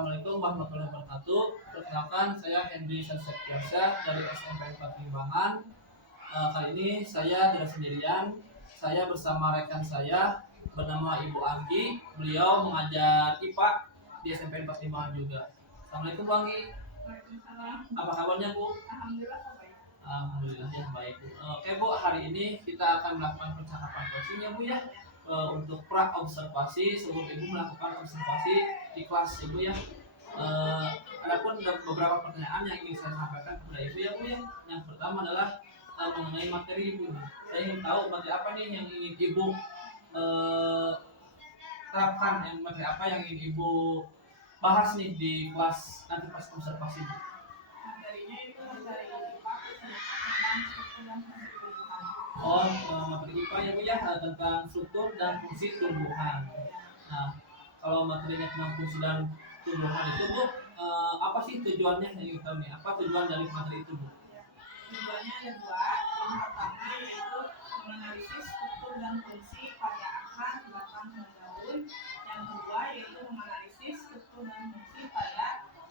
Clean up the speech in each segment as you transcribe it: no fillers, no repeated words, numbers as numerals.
Assalamualaikum warahmatullahi wabarakatuh. Perkenalkan, saya Henry Septiasa dari SMP 4 Limbangan. Kali ini saya tidak sendirian. Saya bersama rekan saya bernama Ibu Anggi. Beliau mengajar IPA di SMP 4 Limbangan juga. Assalamualaikum Bu Anggi. Waalaikumsalam. Apa kabarnya Bu? Alhamdulillah baik. Alhamdulillah ya baik Bu. Oke Bu, hari ini kita akan melakukan percakapan coaching ya Bu ya. Untuk pra observasi sebelum Ibu melakukan observasi di kelas Ibu ya. Adapun beberapa pertanyaan yang ingin saya sampaikan kepada Ibu ya Bu ya. Yang pertama adalah mengenai materi Ibu. Saya ingin tahu materi apa nih yang ingin Ibu terapkan, materi apa yang ingin Ibu bahas nih di kelas nanti pas observasi. Materinya itu materi IPA tentang struktur dan fungsi tumbuhan. Materi IPA ya Bu ya, tentang struktur dan fungsi tumbuhan. Nah, kalau materinya tentang fungsi dan tumbuhan itu Bu, apa sih tujuannya yang ingin tahu nih? Apa tujuan dari materi itu Bu? Tujuannya ada dua. Yang pertama yaitu menganalisis struktur dan fungsi pada akar, batang, dan daun. Yang kedua yaitu menganalisis struktur dan fungsi pada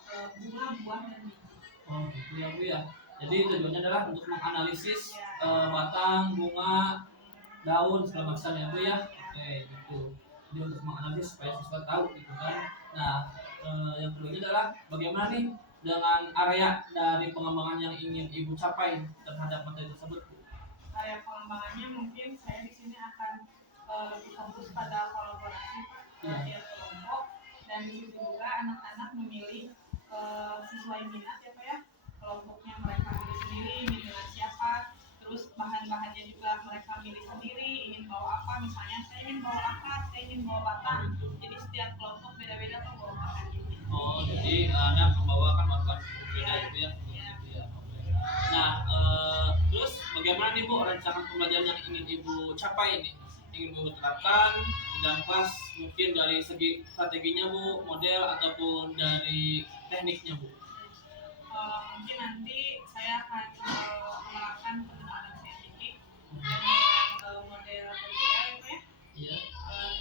bunga, buah, dan biji. Oh gitu ya Bu ya. Jadi tujuannya adalah untuk menganalisis batang, bunga, daun segala macam ya Bu ya. Oke gitu. Jadi untuk menganalisis supaya siswa tahu gitu kan. Nah, yang kedua adalah bagaimana nih dengan area dari pengembangan yang ingin Ibu capai terhadap materi tersebut Bu? Area pengembangannya mungkin saya di sini akan lebih fokus pada kolaborasi Pak, tiap kelompok, dan di situ juga anak-anak memilih sesuai minat ya Pak ya. Kelompoknya mereka milih sendiri, ingin dengan siapa, terus bahan-bahannya juga mereka milih sendiri, ingin bawa apa, misalnya saya ingin bawa akar, saya ingin bawa batang. Jadi setiap kelompok beda-beda tuh bawa bahannya. Oh, jadi ada membawakan bahan berbeda gitu ya. Ya. Nah, terus bagaimana nih Bu rancangan pembelajaran yang ingin Ibu capai ini? Ingin Ibu terapkan di dalam kelas, mungkin dari segi strateginya Bu, model ataupun dari tekniknya Bu? Mungkin nanti saya akan melakukan penempatan saintifik dengan model berbeda ya Pak ya. Iya.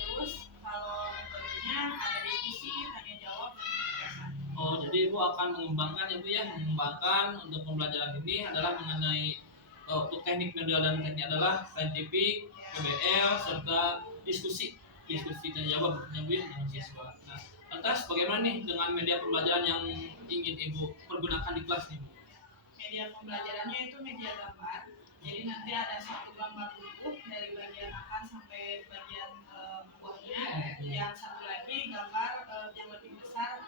Terus kalau metodenya ada diskusi, tanya jawab, dan penjelasan. Oh, jadi Ibu akan mengembangkan ya Bu ya, mengembangkan untuk pembelajaran ini adalah mengenai untuk teknik model dan teknik adalah saintifik, PBL serta diskusi dan jawab ya Bu ya dengan siswa. Nah, lantas bagaimana nih dengan media pembelajaran yang ingin Ibu pergunakan di kelas nih Bu? Media pembelajarannya itu media gambar. Jadi nanti ada satu gambar utuh dari bagian akar sampai bagian buahnya. Yang satu lagi gambar yang lebih besar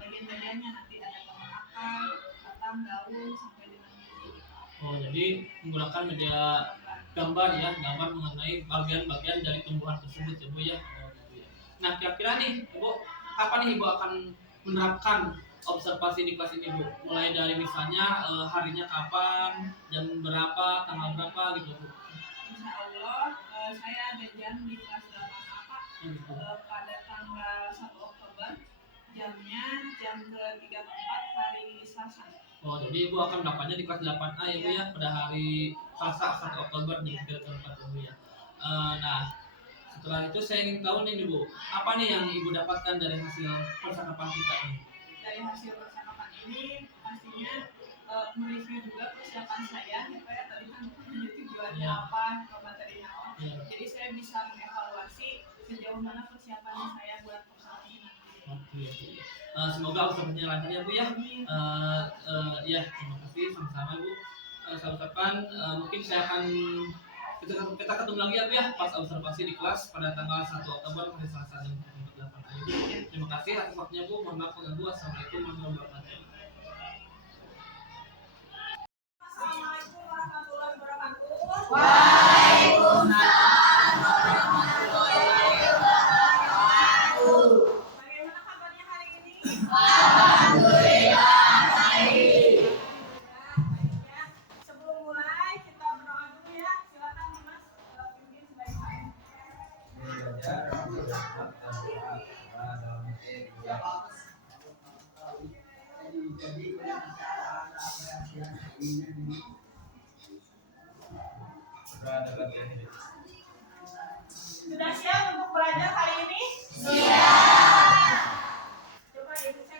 bagian-bagiannya, nanti ada gambar akar, batang, daun sampai dengan biji. Oh, jadi menggunakan media gambar ya, gambar mengenai bagian-bagian dari tumbuhan tersebut ya Bu ya. Oh, gitu ya. Nah, kira-kira nih Ibu, kapan nih Ibu akan menerapkan observasi di kelas ini Bu? Mulai dari misalnya harinya kapan, jam berapa, tanggal berapa gitu Bu? Insya Allah saya ada jam di kelas 8A Pak, pada tanggal 1 Oktober, jamnya jam ke-3 ke 4 hari Selasa. Oh, jadi Ibu akan mendapatnya di kelas 8A ya Bu ya, pada hari Selasa 1 Oktober di 3 ke 4 ya Bu ya. Nah, setelah itu saya ingin tahu nih Bu, apa nih yang Ibu dapatkan dari hasil percakapan kita ini? Dari hasil percakapan ini pastinya mereview juga persiapan saya ya Pak ya, tadi kan tujuannya apa, materinya apa. Jadi saya bisa mengevaluasi sejauh mana persiapan saya buat observasi nanti. Oke. Semoga observasinya lancar ya Bu ya. Ya, terima kasih sama-sama Bu. Saya ucapkan mungkin saya akan kita ketemu lagi ya Bu ya pas observasi di kelas pada tanggal 1 Oktober hari Selasa jam 8. Terima kasih atas waktunya Bu. Mohon maaf kalau ganggu. Assalamualaikum warahmatullahi wabarakatuh. Assalamualaikum warahmatullahi wabarakatuh. Waalaikumsalam. Bagaimana kabarnya hari ini? Alhamdulillah baik. Baiknya. Sebelum mulai kita berdoa dulu ya. Silakan Mas pimpin sebaik-baik. Sudah siap untuk belajar hari ini? Siap. Coba Ibu cek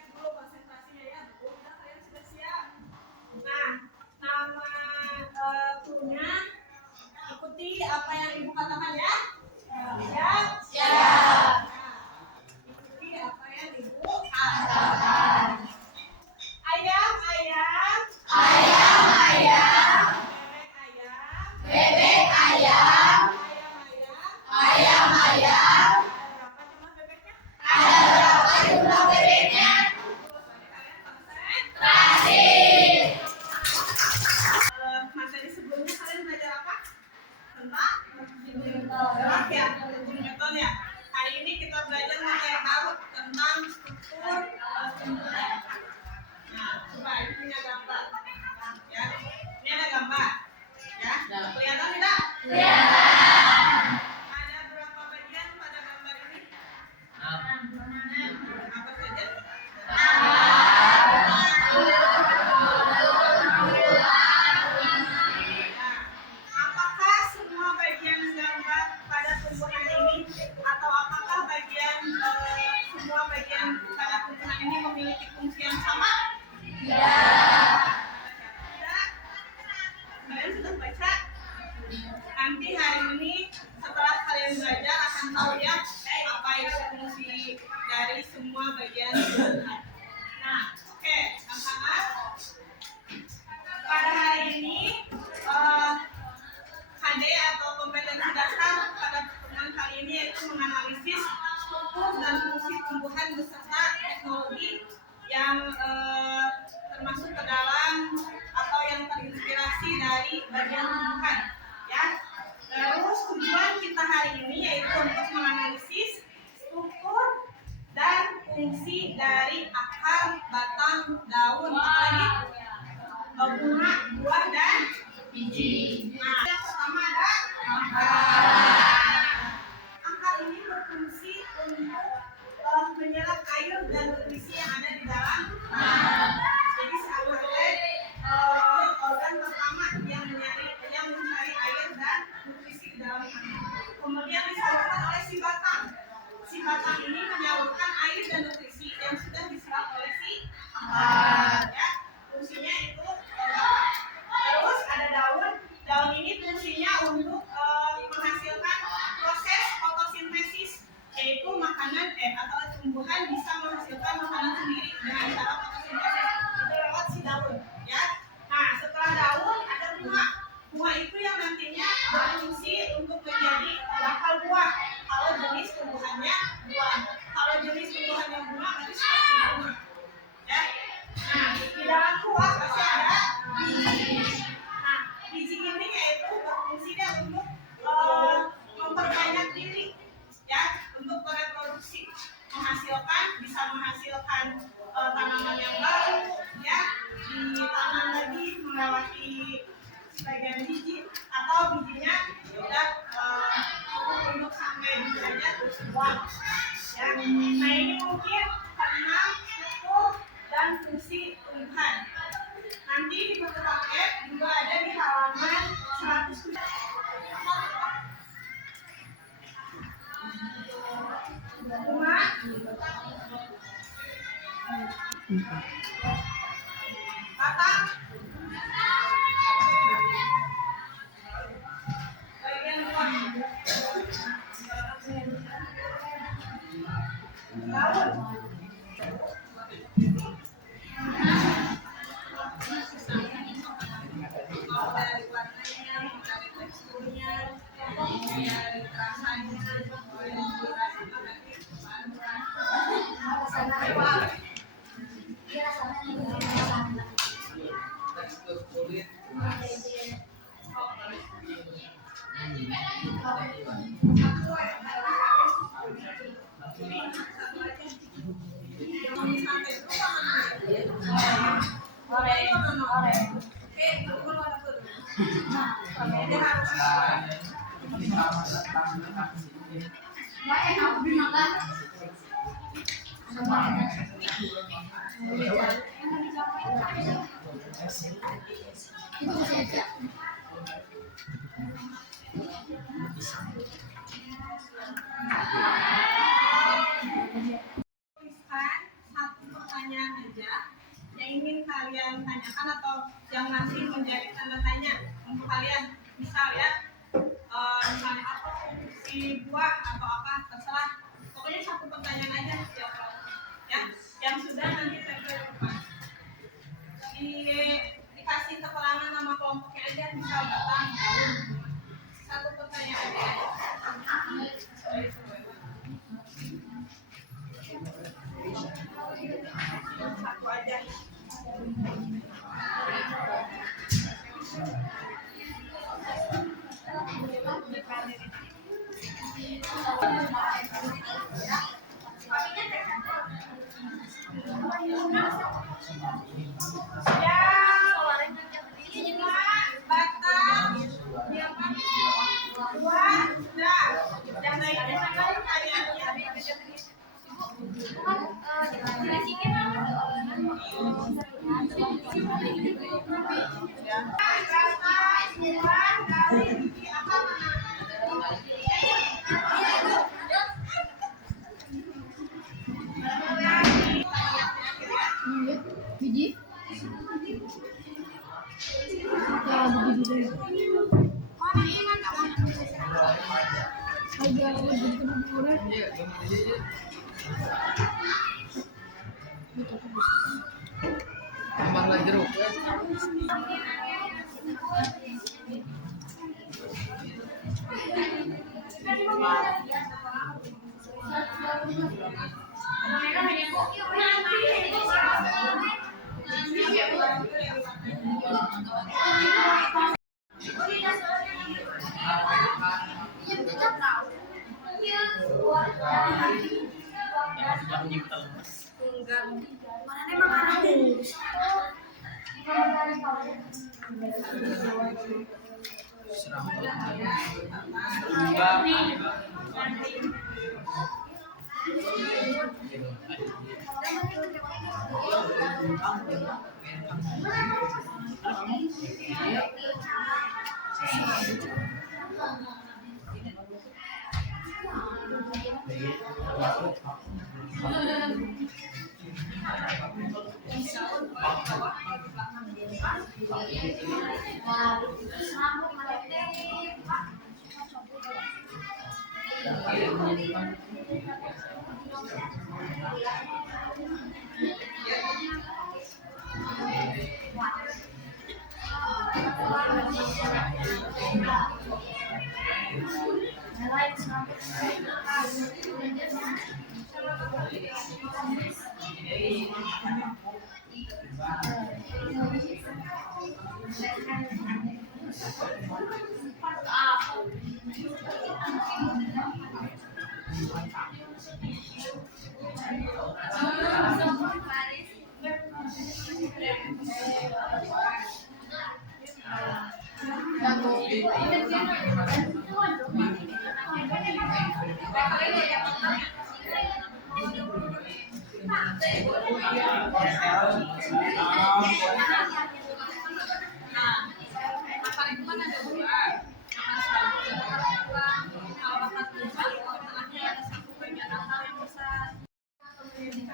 semua bagian tubuhan. Nah, oke, anak-anak, pada hari ini HD atau kompetensi dasar pada pertemuan kali ini yaitu menganalisis struktur dan fungsi tumbuhan beserta teknologi yang termasuk ke dalam atau yang terinspirasi dari bagian tumbuhan, ya. Terus tujuan kita hari ini yaitu untuk menganalisis struktur dan fungsi dari akar, batang, daun, apalagi bunga, buah, dan biji. Nah, yang pertama ada akar. Akar ini berfungsi untuk menyerap air dan nutrisi yang ada di dalam tanah. Jadi akar organ pertama yang mencari air dan nutrisi di dalam tanah. Kemudian disalurkan oleh si batang. Si batang ini menyalurkan air dan nutrisi yang sudah diserap oleh si akar. Ya, fungsinya itu terus ada daun. Daun ini fungsinya untuk menghasilkan proses fotosintesis, yaitu makanan atau tumbuhan bisa menghasilkan makanan sendiri dengan cara fotosintesis itu lewat si daun, ya. Nah, setelah daun ada bunga. Bunga itu yang nantinya berfungsi untuk menjadi bakal buah. Kalau jenis tumbuhannya buah, kalau jenis tumbuhannya bunga berarti seperti bunga, ya. Nah, di dalam buah pasti ada biji. Nah, biji ini yaitu berfungsinya untuk memperbanyak diri, ya, untuk bereproduksi, bisa menghasilkan tanaman yang baru, ya, ditanam lagi melewati sebagian biji atau bijinya sudah cukup untuk sampai bijinya buah. Ya, nah ini mungkin karena struktur dan fungsi tumbuhan. Nanti di buku paket juga ada di halaman 107. Bunga, batang, bagian buah, daun. Dari warnanya, dari teksturnya, dari rasanya, Tekstur kulit. Tuliskan satu pertanyaan aja yang ingin kalian tanyakan atau yang masih menjadi tanda tanya untuk kalian. Misal ya, misalnya apa si buah atau apa, terserah. Pokoknya satu pertanyaan aja jawab. Ya, yang sudah nanti tempel di depan. Dikasih keterangan nama kelompoknya aja, misal batang, daun. Satu pertanyaan aja. Satu aja. Biji. Biji.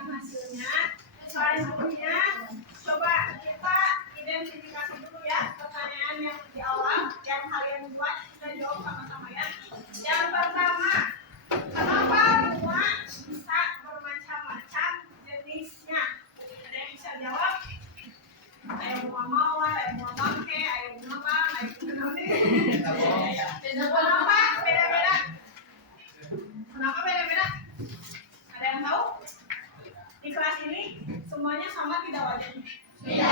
Hasilnya selanjutnya coba kita identifikasi dulu ya pertanyaan yang di awal yang kalian buat, kita jawab sama-sama ya. Yang pertama, kenapa bunga bisa bermacam-macam jenisnya? Ada yang bisa jawab? Ayo bunga mawar, ayo bunga bangke, ayo bunga bang, ayo bunga kenapa beda-beda? Kenapa beda-beda? Ada yang tahu? Di kelas ini semuanya sama tidak wajahnya? Tidak.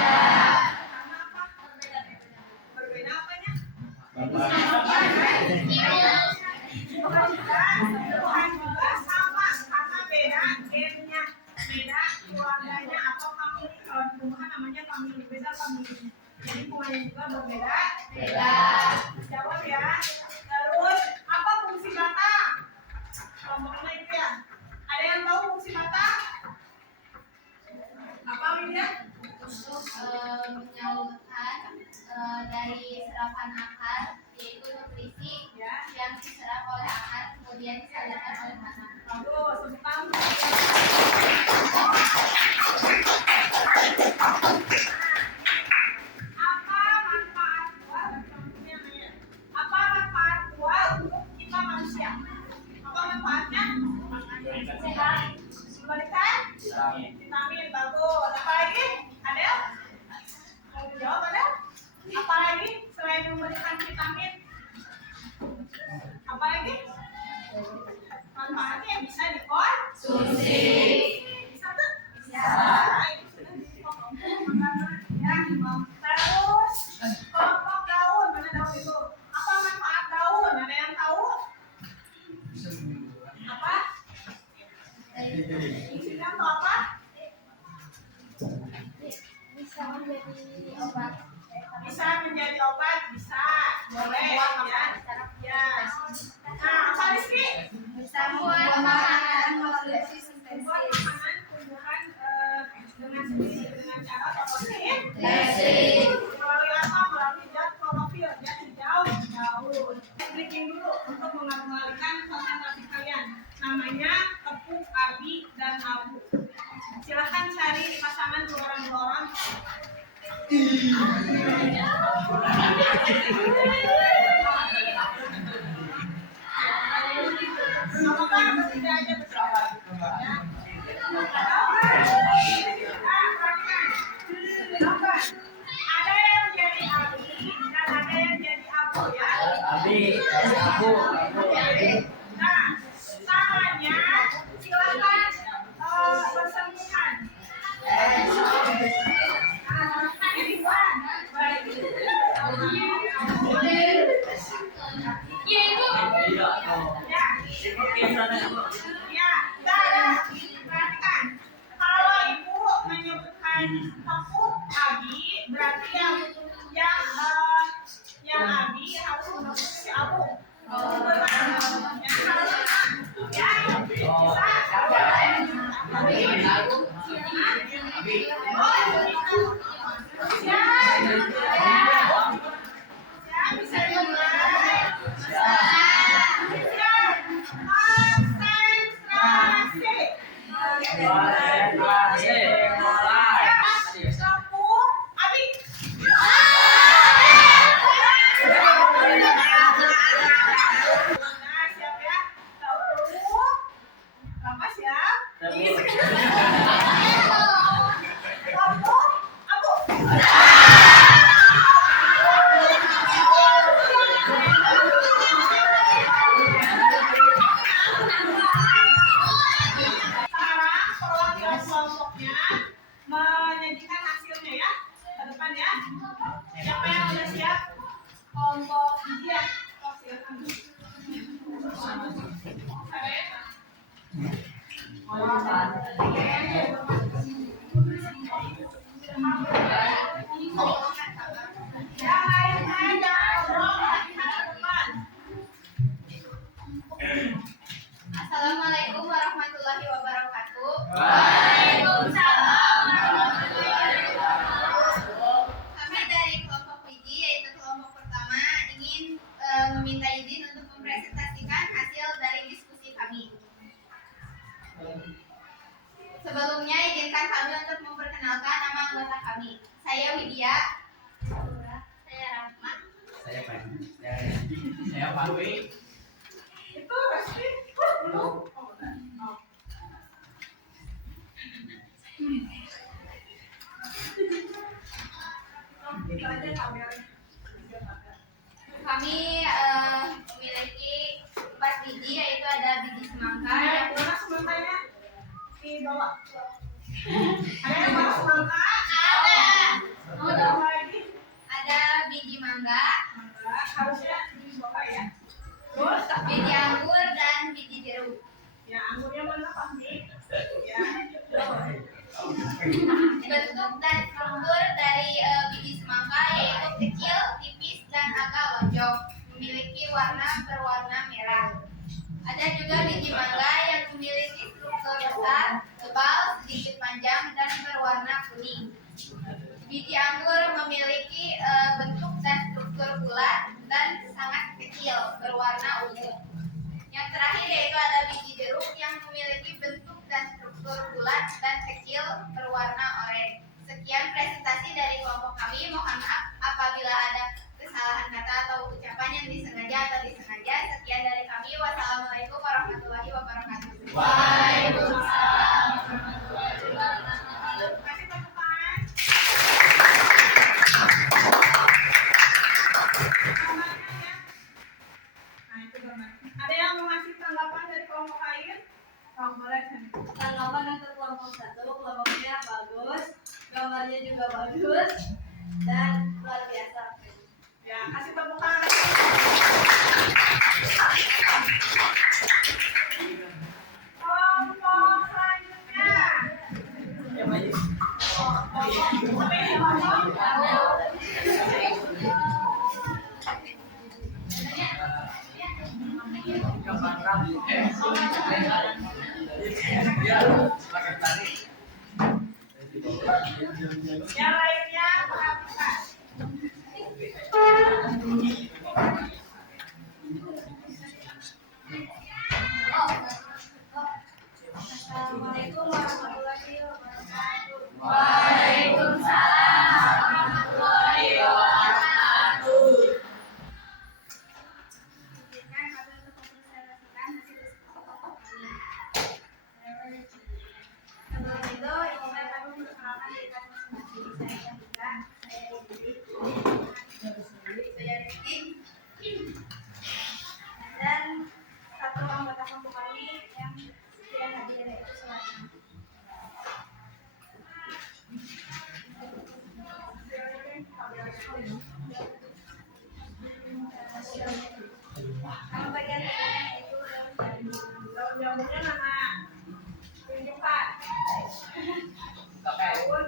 Karena apa? Berbeda apanya? Bukan juga sama, karena beda gennya, beda keluarganya atau famili. Kalau di rumah namanya famili, beda famili. Jadi bunganya juga berbeda. Beda. Jawab ya. Terus apa fungsi batang? Kelompoknya itu ya. Ada yang tahu fungsi batang? Apa Widya? Untuk menyalurkan dari serapan akar, yaitu nutrisi yang diserap oleh akar kemudian disalurkan oleh tanah. Bagus, tentang apa manfaat buah? Apa manfaat buah untuk kita manusia? Apa manfaatnya? Sehat. Memberikan vitamin, bagus. Apa lagi? Ada? Mau dijawab ada? Apa lagi selain memberikan vitamin? Apa lagi? Manfaatnya bisa dikonsumsi. Bisa tuh? Bisa. Ya. Terus kelompok daun, mana daun itu? Apa manfaat daun? Ada yang tahu? Apa? Fungsinya untuk apa? Bisa menjadi obat. Bisa menjadi obat, bisa. Boleh ya. Ya. Nah, apa Rizky? Bisa membuat makanan Membuat makanan tumbuhan dengan sendiri dengan cara fotosin. Melalui apa? Melalui zat klorofil, zat hijau daun. Breaking dulu untuk mengembalikan konsentrasi kalian. Namanya tepung abi dan abu. Silahkan cari di pasangan dua orang. Apakah berbeda aja bersama? Ya. Ada yang jadi abi dan ada yang jadi abu ya. Abi, aku. Nah, caranya silakan bersembunyi tepuk Abi, berarti yang Abi harus menepuk si Abu. Yang harus ya, bisa dimulai. Tepuk Abi. Nah, siap ya. Tepuk. Bapak siap? Tepuk Abu. Sekarang perwakilan kelompoknya menyajikan hasilnya ya ke depan ya. Siapa yang udah siap? Kelompok biji ya. Oh, silakan. Yang lainnya jangan ngobrol, lihat ke depan. Assalamualaikum warahmatullahi wabarakatuh. Kami dari kelompok biji, yaitu kelompok pertama, ingin meminta izin untuk mempresentasikan hasil dari diskusi kami. Sebelumnya, izinkan kami untuk memperkenalkan nama anggota kami. Saya Widya. Saya Rahma. Saya Panji. Saya Farwi. Itu Resti belum. Oh, udah. Oh. Kita aja kameranya. Kami memiliki 4 biji, yaitu ada biji semangka, Mana semangkanya? Di bawah. Ada yang bawa semangka? ada Oh, ada apa lagi? ada biji mangga, Semangka. Harusnya di bawah ya. Terus, biji anggur, dan biji jeruk. ya anggurnya mana Pak? Ya. Bentuk dan struktur dari biji semangka yaitu kecil, tipis, dan agak lonjong, memiliki warna berwarna merah. Ada juga biji mangga yang memiliki struktur besar, tebal, sedikit panjang, dan berwarna kuning. Biji anggur memiliki bentuk dan struktur bulat dan sangat kecil, berwarna ungu. Yang terakhir yaitu ada biji jeruk yang memiliki bentuk dan struktur bulat dan kecil, berwarna oranye. Sekian presentasi dari kelompok kami. Mohon maaf apabila ada kesalahan kata atau ucapan yang disengaja atau disengaja. Sekian dari kami. Wassalamualaikum warahmatullahi wabarakatuh. Waalaikumsalam. Kasih tepukan. Gambarnya ya. Nah, itu gambarnya. Ada yang mau ngasih tanggapan dari kelompok lain? Oh, boleh. Tanggapan untuk kelompok 1, kelompoknya bagus, gambarnya juga bagus, dan luar biasa. Ya, kasih tepukan. Kelompok selanjutnya. Yang lainnya perhatikan. Assalamualaikum warahmatullahi wabarakatuh. Waalaikumsalam warahmatullahi wabarakatuh. Izinkan kami untuk mempresentasikan hasil diskusi kelompok kami. Sebelum itu, izinkan kami memperkenalkan diri kami masing-masing. Saya Tika, saya Widya, saya Rizky, dan satu anggota kelompok kami yang tidak hadir, yaitu Suwarna. Nama bagian tengahnya yaitu daun jambu. Daun jambunya mana? Tunjukkan. Daun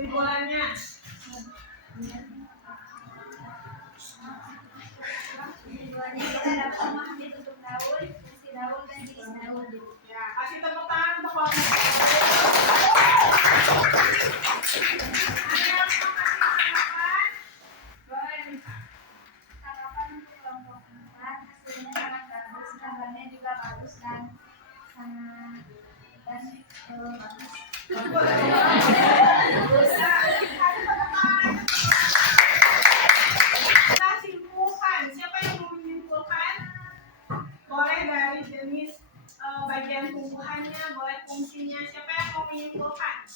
kesimpulannya. Kesimpulannya kita dapat memahami bentuk daun, fungsi daun, dan jenis daun. Ya, kasih tepuk tangan untuk kelompok. Ada yang mau kasih tanggapan? Boleh minta. Tanggapan untuk kelompok 4, hasilnya sangat bagus, gambarnya juga bagus dan bagus. Kita simpulkan. Siapa yang mau menyimpulkan? Boleh dari jenis bagian tumbuhannya, boleh fungsinya. Siapa yang mau menyimpulkan?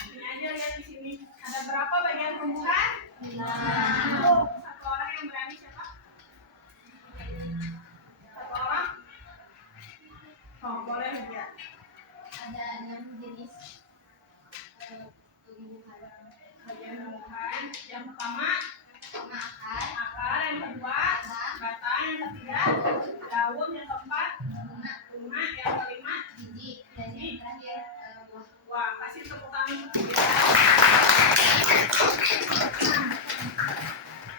Ini aja lihat di sini. Ada berapa bagian tumbuhan? Satu orang yang berani siapa? Satu orang? Oh, boleh lihat. Ada 6 jenis tumbuhan. Bagian tumbuhan. Yang pertama, Akar, akar. Yang kedua, batang. Yang ketiga, daun. Yang keempat, bunga. Yang kelima, biji, dan yang terakhir buah. wah, kasih tepuk tangan untuk dia.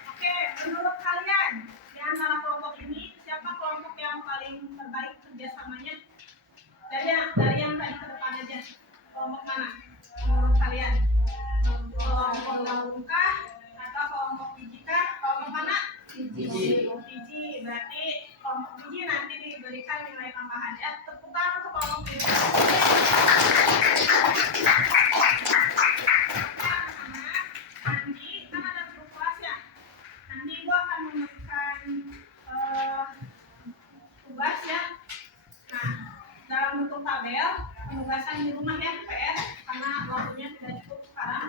Oke, menurut kalian di antara kelompok ini siapa kelompok yang paling terbaik kerjasamanya? Dari yang tadi ke depan aja, kelompok mana? Menurut kalian? Kelompok daun kah? Atau kelompok biji kah? Kelompok mana? Biji. Biji. Berarti kelompok biji nanti diberikan nilai tambahan ya. Tepuk tangan untuk kelompok biji. Nanti kan ada grup kelas ya. Nanti ibu akan memberikan tugas ya. Nah, dalam bentuk tabel penugasan di rumah ya PR karena waktunya tidak cukup sekarang.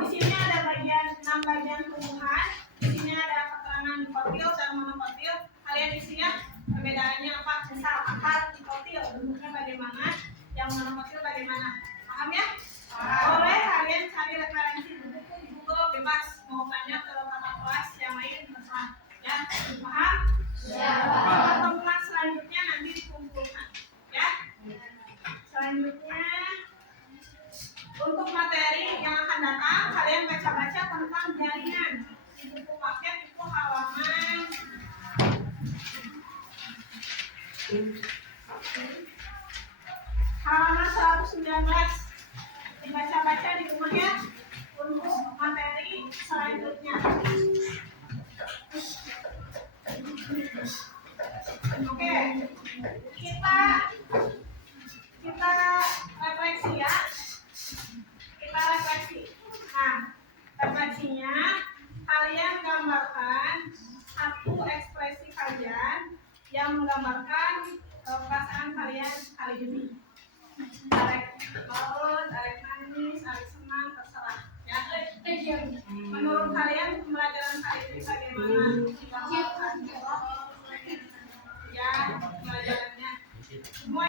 Di sini ada 6 bagian tumbuhan. Di sini ada keterangan dikotil dan monokotil. Kalian isi ya perbedaannya apa? Misal akar dikotil bentuknya bagaimana, yang monokotil bagaimana. Paham ya? Boleh kalian cari referensi di buku di Google bebas, mau tanya ke kakak kelas yang lain terserah. Ya, paham? Pertemuan selanjutnya nanti dikumpulkan. Ya. Selanjutnya untuk materi yang akan datang kalian baca-baca tentang jaringan di buku paket itu halaman 119. Dibaca-baca di rumah ya untuk materi selanjutnya. Oke, kita refleksi ya. Kita refleksi. Nah, refleksinya kalian gambarkan satu ekspresi kalian yang menggambarkan perasaan kalian kali ini. Arek baut, arek nangis, arek senang, terserah. Ya. Menurut kalian pembelajaran kali ini bagaimana? Ya, pembelajarannya. Semua.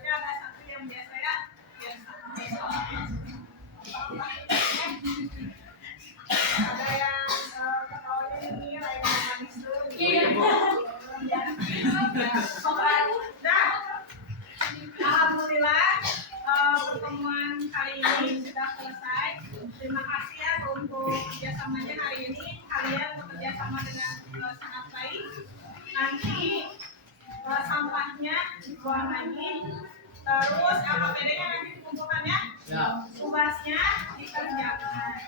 Ada satu yang biasa ya. Ada yang ketawanya ini, lain yang habis itu. Nah, alhamdulillah pertemuan kali ini sudah selesai. Terima kasih ya untuk kerjasamanya hari ini. Kalian bekerja sama dengan sangat baik. Nanti sampahnya dibuang lagi. Terus LKPD-nya nanti dikumpulkan ya. Tugasnya dikerjakan.